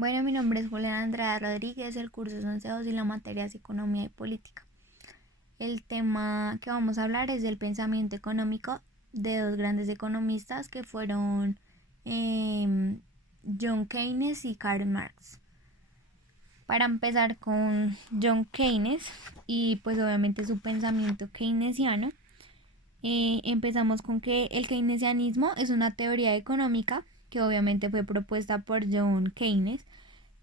Bueno, mi nombre es Juliana Andrade Rodríguez, el curso es 11.2 y la materia es Economía y Política. El tema que vamos a hablar es del pensamiento económico de dos grandes economistas que fueron John Keynes y Karl Marx. Para empezar con John Keynes y pues obviamente su pensamiento keynesiano, empezamos con que el keynesianismo es una teoría económica que obviamente fue propuesta por John Keynes,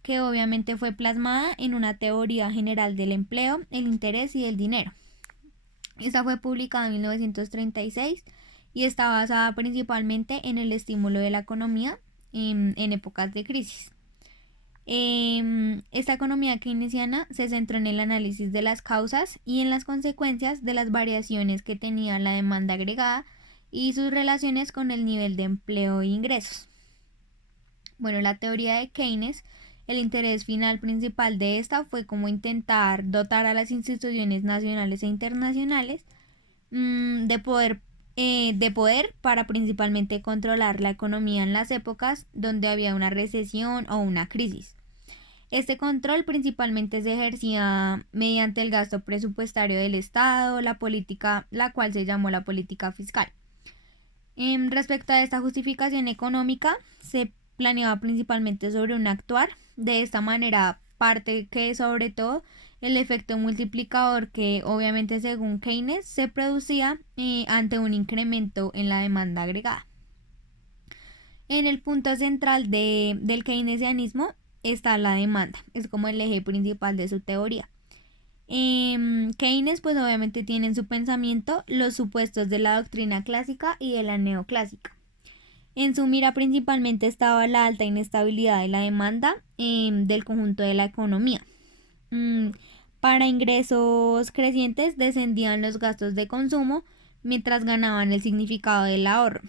que obviamente fue plasmada en una teoría general del empleo, el interés y el dinero. Esta fue publicada en 1936 y está basada principalmente en el estímulo de la economía en épocas de crisis. Esta economía keynesiana se centró en el análisis de las causas y en las consecuencias de las variaciones que tenía la demanda agregada y sus relaciones con el nivel de empleo e ingresos. Bueno, la teoría de Keynes, el interés final principal de esta fue como intentar dotar a las instituciones nacionales e internacionales de poder para principalmente controlar la economía en las épocas donde había una recesión o una crisis. Este control principalmente se ejercía mediante el gasto presupuestario del Estado, la política, la cual se llamó la política fiscal. Respecto a esta justificación económica, se planeaba principalmente sobre un actuar. De esta manera, parte que sobre todo el efecto multiplicador que obviamente según Keynes se producía ante un incremento en la demanda agregada. En el punto central del keynesianismo está la demanda, es como el eje principal de su teoría. Keynes pues obviamente tiene en su pensamiento los supuestos de la doctrina clásica y de la neoclásica. En su mira principalmente estaba la alta inestabilidad de la demanda del conjunto de la economía. Para ingresos crecientes descendían los gastos de consumo mientras ganaban el significado del ahorro.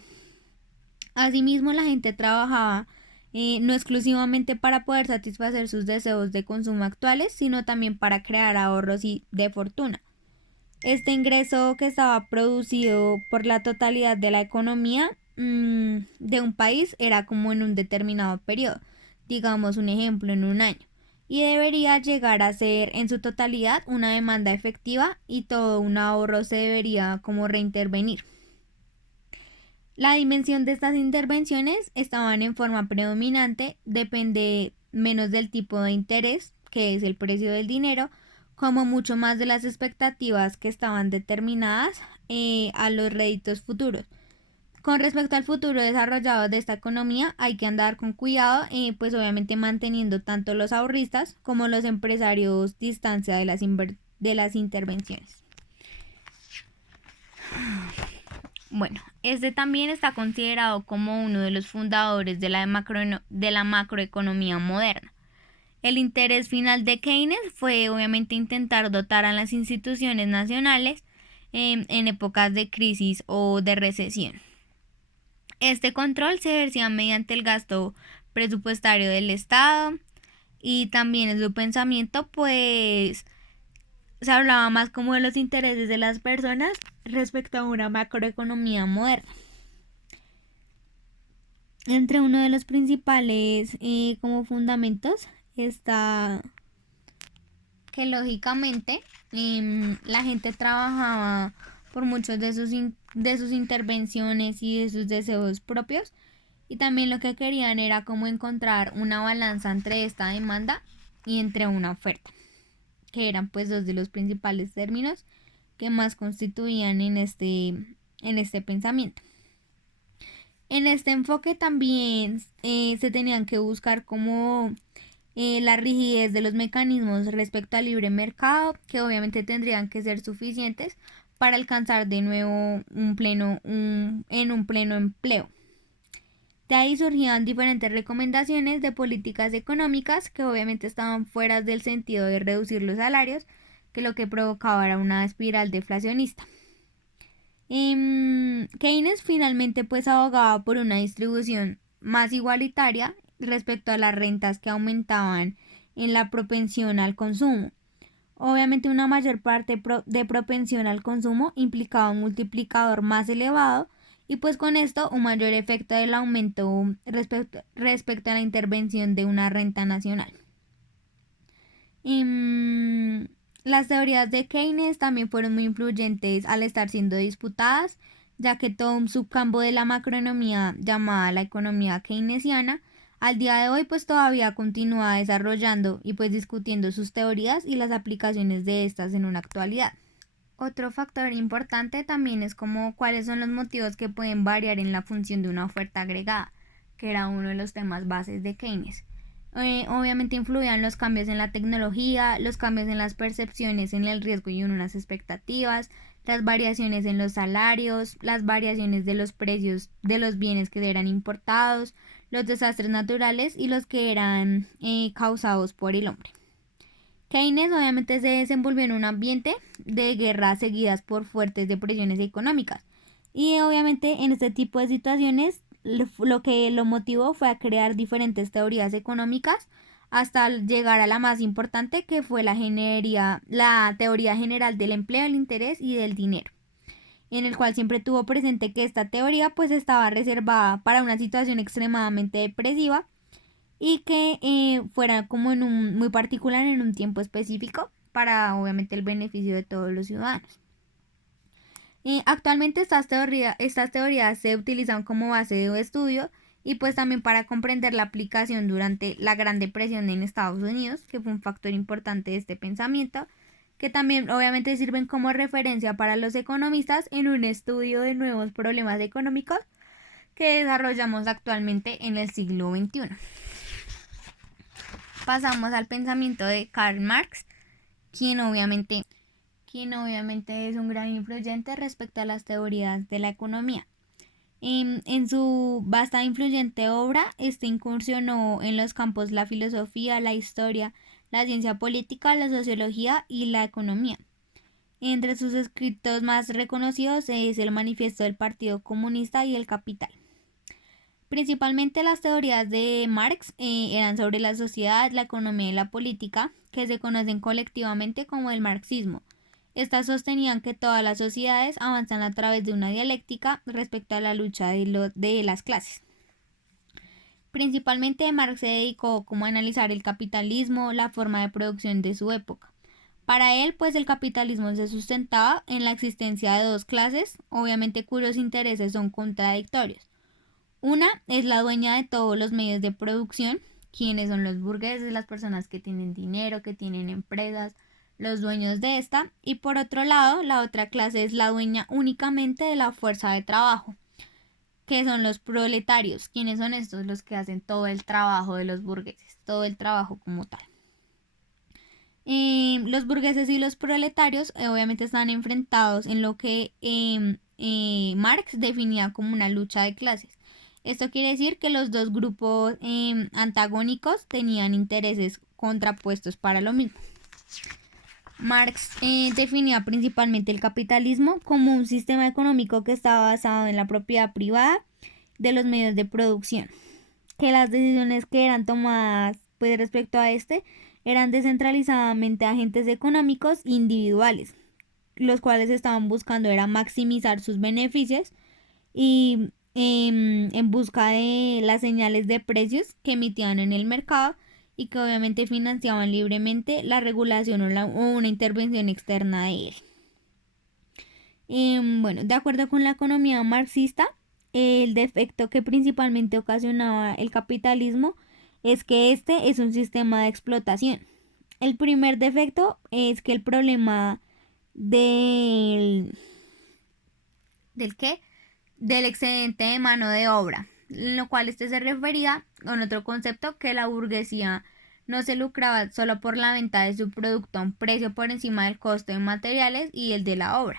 Asimismo, la gente trabajaba no exclusivamente para poder satisfacer sus deseos de consumo actuales, sino también para crear ahorros y de fortuna. Este ingreso que estaba producido por la totalidad de la economía de un país era como en un determinado periodo, digamos un ejemplo en un año, y debería llegar a ser en su totalidad una demanda efectiva y todo un ahorro se debería como reintervenir. La dimensión de estas intervenciones estaban en forma predominante, depende menos del tipo de interés, que es el precio del dinero, como mucho más de las expectativas que estaban determinadas a los réditos futuros. Con respecto al futuro desarrollado de esta economía, hay que andar con cuidado, pues obviamente manteniendo tanto los ahorristas como los empresarios distancia de las intervenciones. Bueno, este también está considerado como uno de los fundadores de la macroeconomía moderna. El interés final de Keynes fue obviamente intentar dotar a las instituciones nacionales en épocas de crisis o de recesión. Este control se ejercía mediante el gasto presupuestario del Estado y también en su pensamiento pues se hablaba más como de los intereses de las personas respecto a una macroeconomía moderna. Entre uno de los principales como fundamentos está que lógicamente la gente trabajaba por muchos de sus intervenciones y de sus deseos propios, y también lo que querían era como encontrar una balanza entre esta demanda y entre una oferta, que eran pues dos de los principales términos que más constituían en este pensamiento. En este enfoque también se tenían que buscar como la rigidez de los mecanismos respecto al libre mercado, que obviamente tendrían que ser suficientes para alcanzar de nuevo un pleno empleo. De ahí surgían diferentes recomendaciones de políticas económicas que obviamente estaban fuera del sentido de reducir los salarios, que lo que provocaba era una espiral deflacionista. Keynes finalmente pues abogaba por una distribución más igualitaria respecto a las rentas que aumentaban en la propensión al consumo. Obviamente una mayor parte de propensión al consumo implicaba un multiplicador más elevado y pues con esto un mayor efecto del aumento respecto a la intervención de una renta nacional. Las teorías de Keynes también fueron muy influyentes al estar siendo disputadas, ya que todo un subcampo de la macroeconomía llamada la economía keynesiana al día de hoy pues todavía continúa desarrollando y pues discutiendo sus teorías y las aplicaciones de estas en una actualidad. Otro factor importante también es como cuáles son los motivos que pueden variar en la función de una oferta agregada, que era uno de los temas bases de Keynes. Obviamente influían los cambios en la tecnología, los cambios en las percepciones, en el riesgo y en unas expectativas, las variaciones en los salarios, las variaciones de los precios de los bienes que eran importados, los desastres naturales y los que eran causados por el hombre. Keynes obviamente se desenvolvió en un ambiente de guerras seguidas por fuertes depresiones económicas y obviamente en este tipo de situaciones lo que lo motivó fue a crear diferentes teorías económicas hasta llegar a la más importante, que fue la teoría general del empleo, el interés y del dinero, en el cual siempre tuvo presente que esta teoría pues estaba reservada para una situación extremadamente depresiva y que fuera como muy particular en un tiempo específico para obviamente el beneficio de todos los ciudadanos. Actualmente estas teorías se utilizan como base de estudio y pues también para comprender la aplicación durante la Gran Depresión en Estados Unidos, que fue un factor importante de este pensamiento, que también obviamente sirven como referencia para los economistas en un estudio de nuevos problemas económicos que desarrollamos actualmente en el siglo XXI. Pasamos al pensamiento de Karl Marx, quien obviamente es un gran influyente respecto a las teorías de la economía. En su vasta e influyente obra, incursionó en los campos la filosofía, la historia, la ciencia política, la sociología y la economía. Entre sus escritos más reconocidos es el Manifiesto del Partido Comunista y el Capital. Principalmente las teorías de Marx eran sobre la sociedad, la economía y la política, que se conocen colectivamente como el marxismo. Estas sostenían que todas las sociedades avanzan a través de una dialéctica respecto a la lucha de las clases. Principalmente Marx se dedicó como a analizar el capitalismo, la forma de producción de su época. Para él, pues el capitalismo se sustentaba en la existencia de dos clases, obviamente cuyos intereses son contradictorios. Una es la dueña de todos los medios de producción, quienes son los burgueses, las personas que tienen dinero, que tienen empresas, los dueños de esta, y por otro lado, la otra clase es la dueña únicamente de la fuerza de trabajo, que son los proletarios. ¿Quiénes son estos? Los que hacen todo el trabajo de los burgueses, todo el trabajo como tal. Los burgueses y los proletarios obviamente están enfrentados en lo que Marx definía como una lucha de clases. Esto quiere decir que los dos grupos antagónicos tenían intereses contrapuestos para lo mismo. Marx definía principalmente el capitalismo como un sistema económico que estaba basado en la propiedad privada de los medios de producción, que las decisiones que eran tomadas pues respecto a eran descentralizadamente agentes económicos individuales, los cuales estaban buscando era maximizar sus beneficios y en busca de las señales de precios que emitían en el mercado y que obviamente financiaban libremente la regulación o una intervención externa de él. Bueno, de acuerdo con la economía marxista, el defecto que principalmente ocasionaba el capitalismo es que este es un sistema de explotación. El primer defecto es que el problema del excedente de mano de obra, en lo cual se refería con otro concepto, que la burguesía no se lucraba solo por la venta de su producto a un precio por encima del costo de materiales y el de la obra.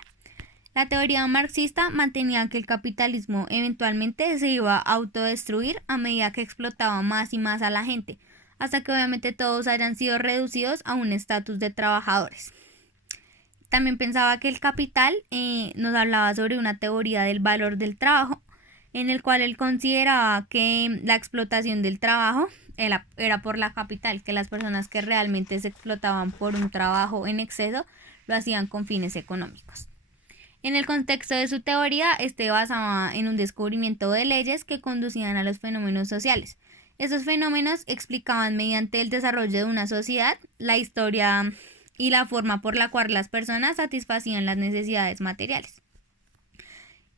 La teoría marxista mantenía que el capitalismo eventualmente se iba a autodestruir a medida que explotaba más y más a la gente, hasta que obviamente todos hayan sido reducidos a un estatus de trabajadores. También pensaba que el Capital nos hablaba sobre una teoría del valor del trabajo, en el cual él consideraba que la explotación del trabajo era por la capital, que las personas que realmente se explotaban por un trabajo en exceso lo hacían con fines económicos. En el contexto de su teoría, este basaba en un descubrimiento de leyes que conducían a los fenómenos sociales. Esos fenómenos explicaban mediante el desarrollo de una sociedad la historia y la forma por la cual las personas satisfacían las necesidades materiales.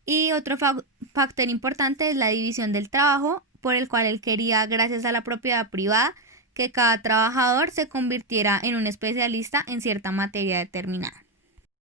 Y otro factor importante es la división del trabajo, por el cual él quería, gracias a la propiedad privada, que cada trabajador se convirtiera en un especialista en cierta materia determinada.